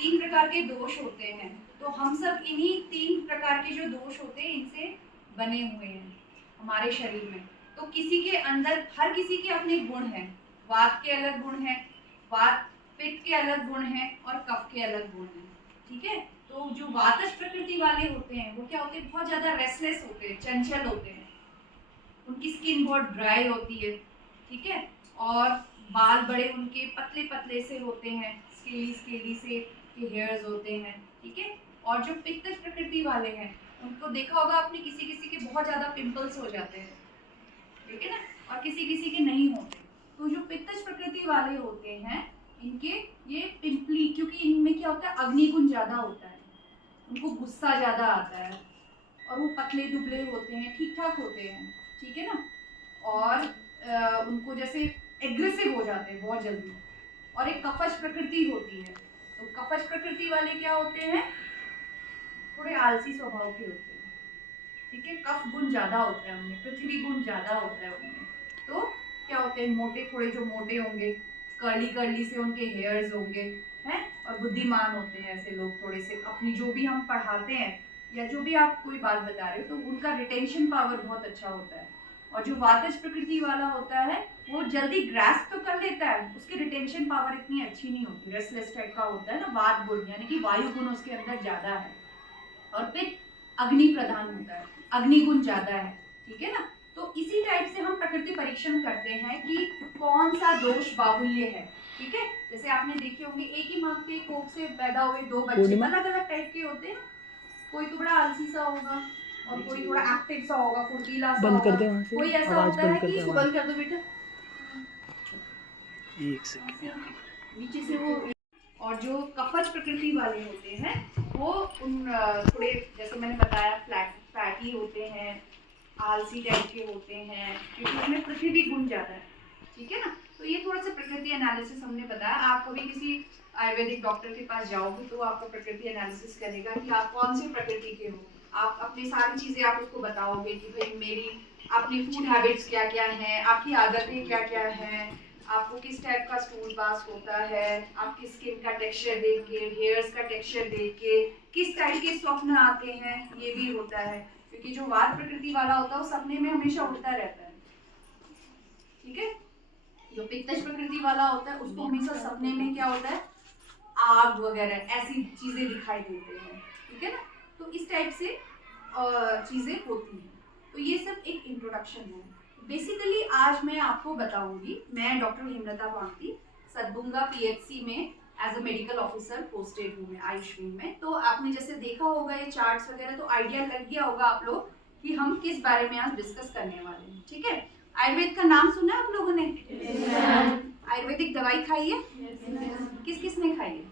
3 प्रकार के दोष होते हैं, तो हम सब इन्हीं 3 प्रकार के जो दोष होते हैं इनसे बने हुए हैं हमारे शरीर में। तो किसी के अंदर, हर किसी के अपने गुण हैं। वात के अलग गुण हैं, वात पित्त के अलग गुण हैं और कफ के अलग गुण हैं। ठीक है, तो जो वातज प्रकृति वाले होते हैं वो क्या होते हैं, बहुत ज्यादा रेस्टलेस होते हैं, चंचल होते हैं, उनकी स्किन बहुत ड्राई होती है। ठीक है, और बाल बड़े उनके पतले पतले से होते हैं, स्केली स्केली से के हेयर्स होते हैं। ठीक है, और जो पित्तज प्रकृति वाले हैं उनको देखा होगा आपने, किसी किसी के बहुत ज्यादा पिंपल्स हो जाते हैं, ठीक है ना, और किसी किसी के नहीं होते। तो जो पित्तज प्रकृति वाले होते हैं इनके ये पिंपली, क्योंकि इनमें क्या होता है, अग्निगुण ज्यादा होता है, उनको गुस्सा ज्यादा आता है और वो पतले दुबले होते हैं, ठीक ठाक होते हैं। ठीक है ना, और उनको जैसे एग्रेसिव हो जाते हैं बहुत जल्दी। और एक कफज प्रकृति होती है, तो कफज प्रकृति वाले क्या होते हैं, थोड़े आलसी स्वभाव के होते हैं। ठीक है, कफ गुण ज्यादा होता है उनमें, पृथ्वी गुण ज्यादा होता है उनमें। तो क्या होते हैं, मोटे, थोड़े जो मोटे होंगे, कर्ली कर्ली से उनके हेयर्स होंगे, हैं, और बुद्धिमान होते हैं ऐसे लोग थोड़े से। अपनी जो भी हम पढ़ाते हैं या जो भी आप कोई बात बता रहे हो तो उनका रिटेंशन पावर बहुत अच्छा होता है। और जो वातज प्रकृति वाला होता है वो जल्दी ग्रास्प तो कर लेता है, उसकी रिटेंशन पावर इतनी अच्छी नहीं होती, रेस्टलेस टाइप का होता है ना, वात गुण यानी कि वायु गुण उसके अंदर ज्यादा है। और फिर अग्नि प्रधान होता है, अग्निगुण ज्यादा है। ठीक है ना, तो इसी टाइप से हम प्रकृति परीक्षण करते हैं कि कौन सा दोष बाहुल्य है। ठीक है, जैसे आपने देखे होंगे एक ही माँ के कोख से पैदा हुए 2 बच्चे अलग अलग टाइप के होते हैं, कोई तो बड़ा आलसी सा होगा और कोई थोड़ा एक्टिव सा होगा, फुर्तीला सा होगा, कोई ऐसा होता है कि बंद कर दो बेटा, एक सेकंड नीचे से वो। और जो कफज प्रकृति वाले होते हैं वो उन थोड़े, जैसे मैंने बताया, फैटी होते हैं, आलसी टाइप के होते हैं, क्योंकि उसमें पृथ्वी गुण ज्यादा है। ठीक है ना, तो ये थोड़ा सा प्रकृति एनालिसिस हमने बताया। आप कभी किसी आयुर्वेदिक डॉक्टर के पास जाओगे तो आपको प्रकृति एनालिसिस करेगा कि आप कौन सी प्रकृति के हो। आप अपनी सारी चीजें आप उसको बताओगे कि भाई मेरी अपनी फूड हैबिट्स क्या क्या हैं, आपकी आदतें क्या क्या हैं, आपको किस टाइप का स्टूल पास होता है, आपकी स्किन का टेक्सचर देख के, हेयर्स का टेक्सचर देख के किस टाइप के स्वप्न आते हैं, ये भी होता है। क्योंकि जो वात प्रकृति वाला होता है वो सपने में हमेशा उठता रहता है। ठीक है, जो पित्तज प्रकृति वाला होता है उसको हमेशा सपने में क्या होता है, आग वगैरह ऐसी चीजें दिखाई देते हैं। ठीक है ना, तो इस टाइप से चीजें होती हैं। तो ये सब एक इंट्रोडक्शन है। बेसिकली आज मैं आपको बताऊंगी, मैं डॉक्टर हेमलता पांगती सतबुंगा पीएचसी में as a medical officer posted हूँ मैं आयुष विंग में। तो आपने जैसे देखा होगा ये चार्ट्स वगैरह, तो आइडिया लग गया होगा आप लोग कि हम किस बारे में आज डिस्कस करने वाले हैं। ठीक है, आयुर्वेद का नाम सुना है आप लोगों ने? आयुर्वेदिक दवाई खाई है? किस किस ने खाई है?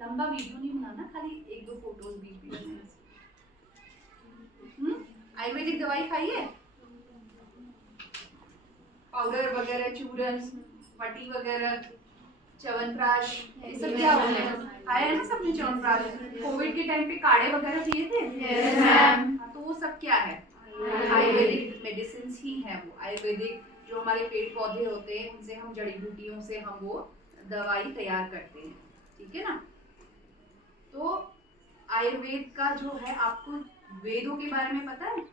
लंबा वीडियो नहीं बनाना, खाली 1-2 फोटोज बीच बीच में। आयुर्वेदिक दवाई खाई है? पाउडर वगैरह, चूरन, पट्टी वगैरह, च्यवनप्राश, ये सब क्या होता है? खाया है ना सबने च्यवनप्राश? कोविड के टाइम पे काढ़े वगैरह पिए थे? Yes ma'am. तो वो सब क्या है? आयुर्वेदिक मेडिसिन ही है वो। आयुर्वेदिक जो हमारे पेड़ पौधे होते हैं उनसे हम, जड़ी बूटियों से हम वो दवाई तैयार करते हैं। ठीक है ना, तो आयुर्वेद का जो है, आपको वेदों के बारे में पता है?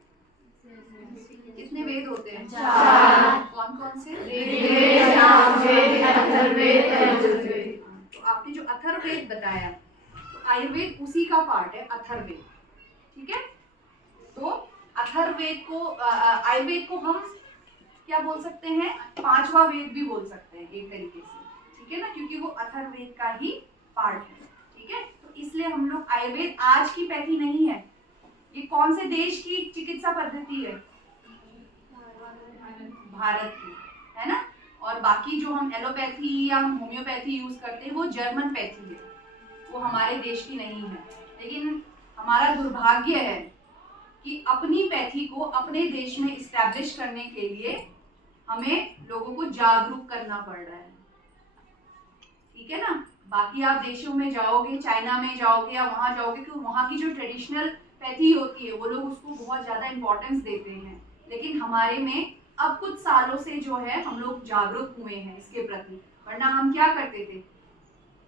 कितने वेद होते हैं? 4। कौन कौन से? ऋग्वेद, सामवेद, अथर्ववेद, यजुर्वेद। तो आपने जो अथर्ववेद बताया, तो आयुर्वेद उसी का पार्ट है, अथर्ववेद। ठीक है, तो अथर्ववेद को, आयुर्वेद को हम क्या बोल सकते हैं? 5वां वेद भी बोल सकते हैं एक तरीके से। ठीक है ना, क्योंकि वो अथर्ववेद का ही पार्ट है। ठीक है, तो इसलिए हम लोग, आयुर्वेद आज की पैथी नहीं है, ये कौन से देश की चिकित्सा पद्धति है? भारत की, है ना। और बाकी जो हम एलोपैथी या हम होम्योपैथी यूज करते हैं वो जर्मन पैथी है, वो हमारे देश की नहीं है। लेकिन हमारा दुर्भाग्य है कि अपनी पैथी को अपने देश में इस्टेब्लिश करने के लिए हमें लोगों को जागरूक करना पड़ रहा है। ठीक है ना, बाकी आप देशों में जाओगे, चाइना में जाओगे या वहां जाओगे, तो वहां की जो ट्रेडिशनल पैथी होती है वो लोग उसको बहुत ज्यादा इंपॉर्टेंस देते हैं। लेकिन हमारे में अब कुछ सालों से जो है हम लोग जागरूक हुए हैं इसके प्रति, वरना हम क्या करते थे,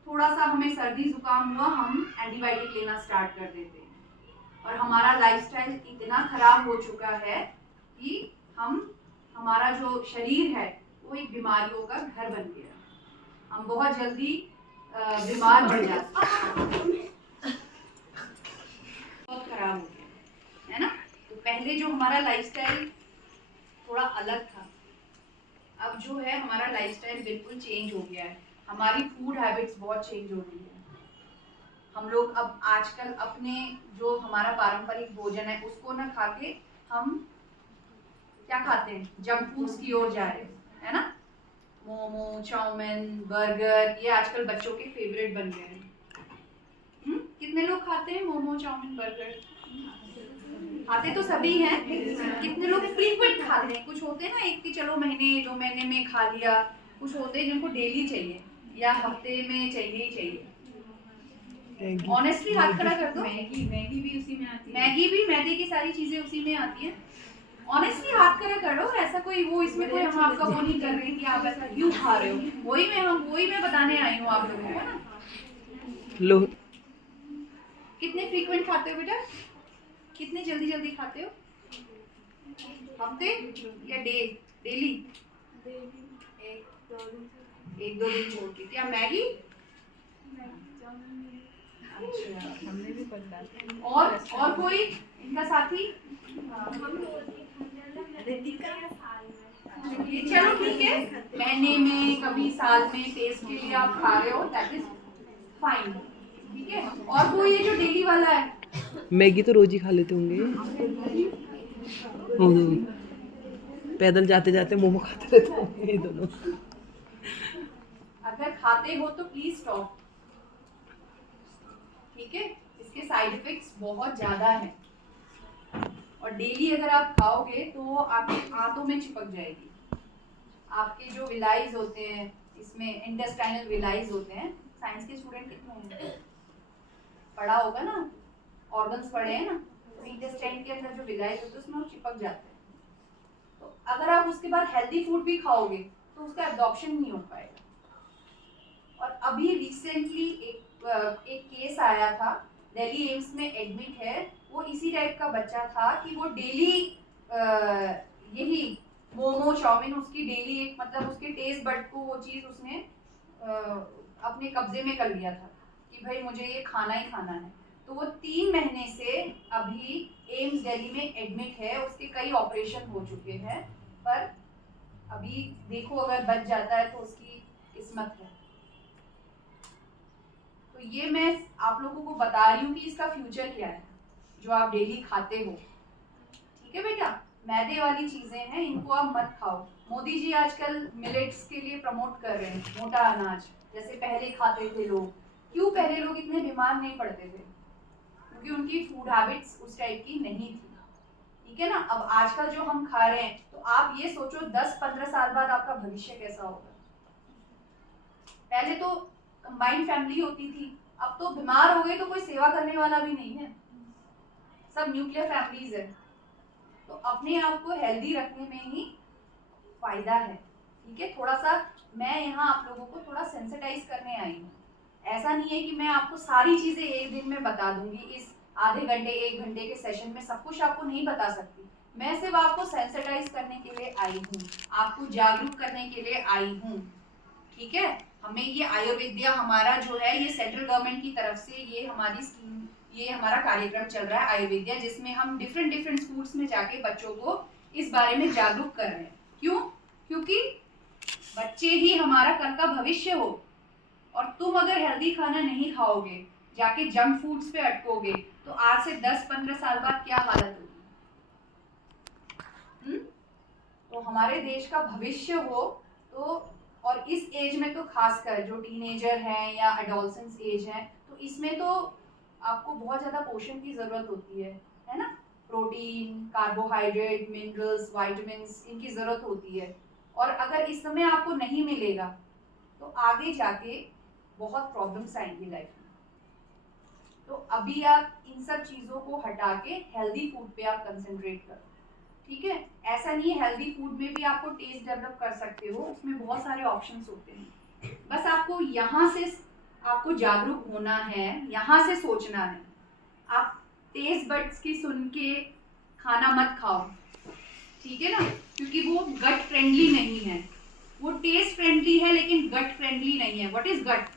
थोड़ा सा हमें सर्दी जुकाम हुआ हम एंटीबायोटिक लेना स्टार्ट कर देते हैं। और हमारा लाइफस्टाइल इतना खराब हो चुका है कि हमारा जो शरीर है वो एक बीमारियों का घर बन गया। हम बहुत जल्दी बीमार पड़ जाते हैं, बहुत खराब हो गया है ना। तो पहले जो हमारा लाइफस्टाइल थोड़ा अलग था, अब जो है हमारा लाइफस्टाइल बिल्कुल चेंज हो गया है। हमारी फूड हैबिट्स बहुत चेंज हो गई है। हम लोग अब आजकल अपने जो हमारा पारंपरिक भोजन है उसको ना खा के हम क्या खाते हैं, जंक फूड्स की ओर जा रहे हैं, है ना। मोमो, चाउमीन, बर्गर, ये आजकल बच्चों के फेवरेट बन गए हैं। कितने लोग खाते हैं मोमो, चाउमीन, बर्गर? खाते तो सभी हैं, कितने लोग फ्रीक्वेंट खाते हैं? कुछ होते हैं ना, एक कि चलो महीने 2 महीने में खा लिया, कुछ होते हैं जिनको डेली चाहिए या हफ्ते में चाहिए ही चाहिए। ऑनेस्टली हाथ खड़ा कर दो। मैगी भी उसी में आती है। मैगी भी, मैदे की सारी चीजें उसी में आती है। ऑनेस्टली हाथ खड़ा करो, ऐसा कोई वो इसमें कोई हम आपका वो नहीं कर रहे हैं कि आप ऐसा क्यों खा रहे हो। वही मैं बताने आई हूँ आप लोगों को ना। लो, कितने फ्रीक्वेंट खाते हो बेटा? कितने जल्दी जल्दी खाते हो? हफ्ते या डेली? एक दो दिन छोड़ के। क्या मैगी? अच्छा, हमने भी बदला। और कोई इनका साथी? ये चलो ठीक है, महीने में कभी साल में टेस्ट के लिए आप खा रहे हो, दैट इज फाइन, ठीक है। और कोई ये जो डेली वाला है? मैगी तो रोज ही खा लेते होंगे। पैदल जाते जाते मोमो खाते रहते होंगे ये दोनों। अगर खाते हो तो प्लीज स्टॉप, ठीक है। इसके साइड इफेक्ट्स बहुत ज्यादा हैं और डेली अगर आप खाओगे तो आपके आंतों में चिपक जाएगी। आपके जो विलाइज होते हैं, इसमें इंटेस्टाइनल विलाइज होते हैं। साइंस के स्टूडेंट कितने हैं? पढ़ा होगा ना, ऑर्गन्स पढ़े हैं ना, तो इंटेस्टाइन के अंदर जो विलाइज होते हैं उसमें वो चिपक जाते हैं। तो अगर आप उसके बाद हेल्दी फूड भी खाओगे तो उसका एब्जॉर्प्शन नहीं हो पाएगा। और अभी रिसेंटली एक केस आया था, दिल्ली एम्स में एडमिट है, वो इसी टाइप का बच्चा था कि वो डेली यही मोमो, चाउमीन, उसकी डेली एक मतलब उसके टेस्ट बड को वो चीज़ उसने अपने कब्जे में कर लिया था कि भाई मुझे ये खाना ही खाना है। तो वो 3 महीने से अभी एम्स दिल्ली में एडमिट है, उसके कई ऑपरेशन हो चुके हैं, पर अभी देखो अगर बच जाता है तो उसकी किस्मत है। तो ये मैं आप लोगों को बता रही हूँ कि इसका फ्यूचर क्या है जो आप डेली खाते हो, ठीक है बेटा। मैदे वाली चीजें हैं, इनको आप मत खाओ। मोदी जी आजकल मिलेट्स के लिए प्रमोट कर रहे हैं, मोटा अनाज जैसे पहले खाते थे लोग। क्यों पहले लोग इतने बीमार नहीं पड़ते थे? क्योंकि उनकी फूड हैबिट्स उस टाइप की नहीं थी, ठीक है ना। अब आजकल जो हम खा रहे हैं, तो आप ये सोचो 10-15 साल बाद आपका भविष्य कैसा होगा। पहले तो कंबाइंड फैमिली होती थी, अब तो बीमार हो गए तो कोई सेवा करने वाला भी नहीं है, सब न्यूक्लियर फैमिलीज है। तो अपने आप को हेल्दी रखने में ही फायदा है, ठीक है। थोड़ा सा मैं यहाँ आप लोगों को थोड़ा सेंसिटाइज करने आई हूँ। ऐसा नहीं है कि मैं आपको सारी चीजें एक दिन में बता दूंगी, इस आधे घंटे 1 घंटे के सेशन में सब कुछ आपको नहीं बता सकती। मैं सिर्फ आपको सेंसिटाइज करने के लिए आई हूँ, आपको जागरूक करने के लिए आई हूँ, ठीक है। हमें ये आयुर्वेद्या हमारा जो है ये सेंट्रल गवर्नमेंट की तरफ से ये हमारी स्कीम, ये हमारा कार्यक्रम चल रहा है आयुर्वेद्या, जिसमें हम डिफरेंट स्कूल्स में जाके बच्चों को इस बारे में जागरूक कर रहे हैं। क्यों? क्योंकि बच्चे ही हमारा कल का भविष्य हो, और तुम अगर हेल्दी खाना नहीं खाओगे, जाके जंक फूड्स पे अटकोगे, तो आज से 10-15 साल बाद क्या हालत होगी। तो हमारे देश का भविष्य हो तो, और इस एज में तो खासकर जो टीनेजर हैं या एडोलसेंस एज है, तो इसमें तो आपको बहुत ज़्यादा पोषण की ज़रूरत होती है ना। प्रोटीन, कार्बोहाइड्रेट, मिनरल्स, वाइटामिन्स, इनकी ज़रूरत होती है। और अगर इस समय आपको नहीं मिलेगा तो आगे जाके बहुत प्रॉब्लम्स आएंगी लाइफ में। तो अभी आप इन सब चीज़ों को हटा के हेल्दी फूड पे आप कंसंट्रेट करो, ठीक है। ऐसा ऐसा नहीं है, हेल्दी फूड में भी आपको टेस्ट डेवलप कर सकते हो, उसमें बहुत सारे ऑप्शंस होते हैं। बस आपको यहाँ से आपको जागरूक होना है, यहाँ से सोचना है। आप टेस्ट बड्स की सुन के खाना मत खाओ, ठीक है ना, क्योंकि वो गट फ्रेंडली नहीं है। वो टेस्ट फ्रेंडली है लेकिन गट फ्रेंडली नहीं है। व्हाट इज गट?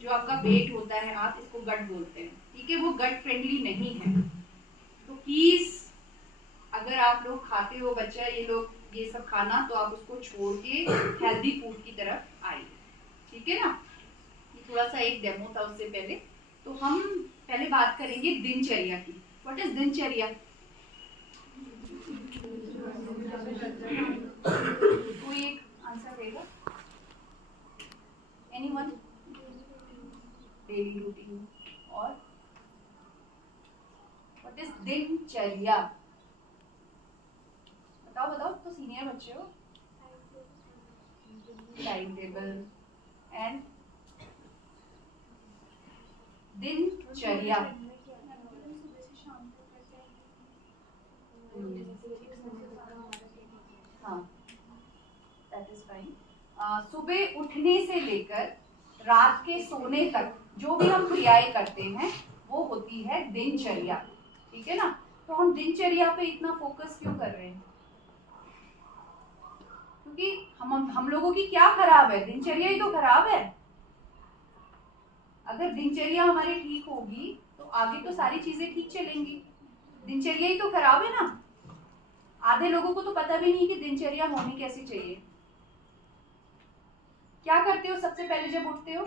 जो आपका पेट होता है, आप इसको गट बोलते हैं, ठीक है, वो गट फ्रेंडली नहीं है। तो प्लीज अगर आप लोग खाते हो बच्चा ये लोग ये सब खाना, तो आप उसको छोड़ के हेल्दी फूड की तरफ आइए, ठीक है ना। ये थोड़ा सा एक डेमो था उससे पहले। तो हम पहले बात करेंगे दिनचर्या की। व्हाट इज दिनचर्या? कोई एक आंसर देगा? एनीवन? Daily routine. और व्हाट इज दिनचर्या? बताओ बताओ, तो सीनियर बच्चे हो। टाइम टेबल एंड दिनचर्या। हाँ, दैट इज फाइन। सुबह उठने से लेकर रात के सोने तक जो भी हम क्रियाएं करते हैं वो होती है दिनचर्या, ठीक है ना। तो हम दिनचर्या पे इतना फोकस क्यों कर रहे हैं? क्योंकि हम लोगों की क्या खराब है? दिनचर्या ही तो खराब है। अगर दिनचर्या हमारी ठीक होगी तो आगे तो सारी चीजें ठीक चलेंगी। दिनचर्या ही तो खराब है ना। आधे लोगों को तो पता भी नहीं कि दिनचर्या होनी कैसी चाहिए। क्या करते हो सबसे पहले जब उठते हो?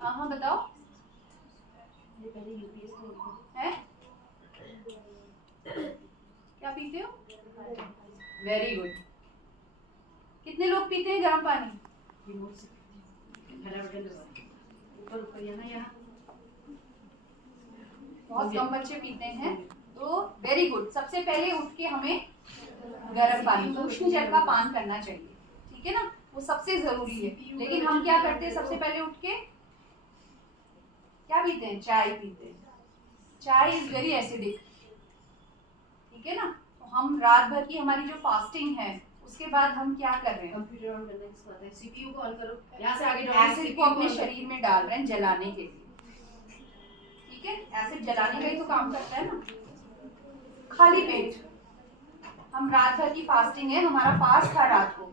हाँ बताओ। है क्या पीते हो? Very good. कितने लोग पीते हैं गर्म पानी? बहुत कम बच्चे पीते हैं। तो वेरी गुड। सबसे पहले उठ के हमें गर्म पानी, उष्ण जल का पान करना चाहिए, ठीक है ना, वो सबसे जरूरी है। लेकिन हम क्या करते हैं? सबसे पहले उठ के क्या पीते हैं? चाय पीते हैं। चाय इज वेरी एसिडिक, ठीक है ना। तो हम रात भर की हमारी जो फास्टिंग है उसके बाद हम क्या कर रहे हैं? कंप्यूटर ऑन करने की बात है, सीपीयू को ऑन करो, यहाँ से आगे एसिड को अपने शरीर में डाल रहे हैं जलाने के लिए, ठीक है। एसिड जलाने का ही तो काम करता है ना। खाली पेट हम रात भर की फास्टिंग है, हमारा फास्ट था रात को,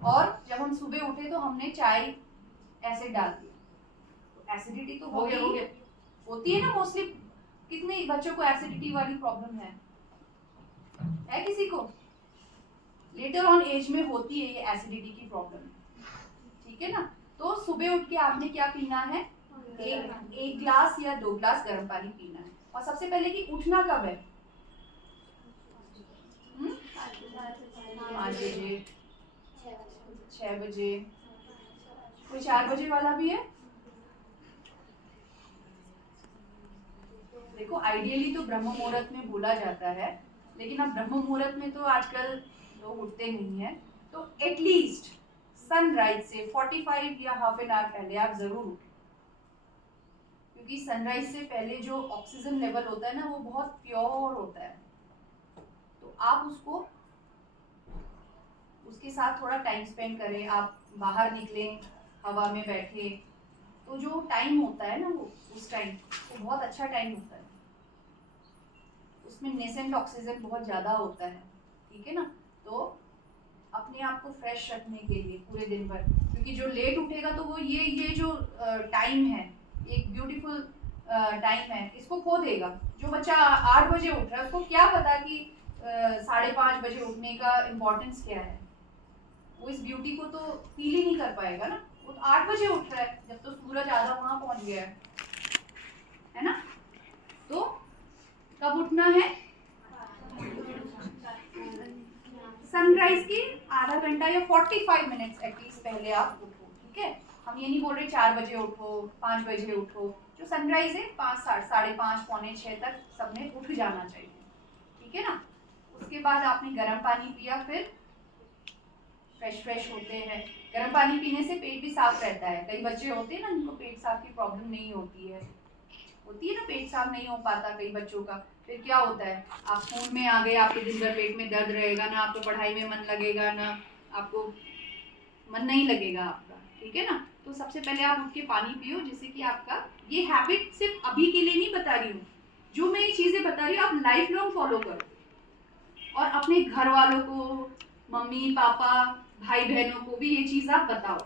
और जब हम सुबह उठे तो हमने चाय एसिड डाल दिया, तो एसिडिटी तो हो गई, होती है ना मोस्टली। कितने बच्चों को एसिडिटी वाली प्रॉब्लम है किसी को? लेटर ऑन एज में होती है ये एसिडिटी की प्रॉब्लम, ठीक है ना। तो सुबह उठ के आपने क्या पीना है? एक ग्लास या 2 ग्लास गर्म पानी पीना है। और सबसे पहले कि उठना कब है? 5 बजे, 6 बजे, कोई 4 बजे वाला भी है। देखो आइडियली तो ब्रह्म मुहूर्त में बोला जाता है, लेकिन अब ब्रह्म मुहूर्त में तो आजकल लोग उठते नहीं है। तो एटलीस्ट सनराइज से 45 या हाफ एन आवर पहले आप जरूर उठें, क्योंकि सनराइज से पहले जो ऑक्सीजन लेवल होता है ना वो बहुत प्योर होता है। तो आप उसके साथ थोड़ा टाइम स्पेंड करें, आप बाहर निकलें, हवा में बैठे, तो जो टाइम होता है ना वो उस टाइम वो बहुत अच्छा टाइम होता है, उसमें नेसेंट ऑक्सीजन बहुत ज़्यादा होता है, ठीक है ना। तो अपने आप को फ्रेश रखने के लिए पूरे दिन भर, क्योंकि जो लेट उठेगा तो वो ये जो टाइम है, एक ब्यूटीफुल टाइम है, इसको खो देगा। जो बच्चा 8 बजे उठ रहा है उसको क्या पता कि 5:30 बजे उठने का इम्पोर्टेंस क्या है। वो इस ब्यूटी को तो फील ही नहीं कर पाएगा ना। वो तो 8 बजे उठ रहा है जब तो सूरज आधा वहां पहुंच गया है ना। तो कब उठना है? सनराइज के आधा घंटा या 45 मिनट्स एटलीस्ट पहले आप उठो, ठीक है। हम ये नहीं बोल रहे 4 बजे उठो, 5 बजे उठो। जो सनराइज है 5, 5:30, पौने 6 तक सबने उठ जाना चाहिए, ठीक है ना। उसके बाद आपने गर्म पानी पिया, फिर फ्रेश होते हैं। गर्म पानी पीने से पेट भी साफ रहता है। कई बच्चे होते हैं ना जिनको पेट साफ की प्रॉब्लम नहीं होती है ना साथ नहीं हो पाता कई बच्चों का, फिर क्या होता है, आप फोन में आ गए, आपके दिन भर पेट में दर्द रहेगा, ना आपको पढ़ाई में मन लगेगा, ना आपको मन नहीं लगेगा आपका, ठीक है ना। तो सबसे पहले आप उठ के पानी पियो, जिससे कि आपका ये हैबिट सिर्फ अभी के लिए नहीं बता रही हूँ, जो मैं ये चीज़ें बता रही हूँ आप लाइफ लॉन्ग फॉलो करो, और अपने घर वालों को, मम्मी पापा भाई बहनों को भी ये चीज़ आप बताओ।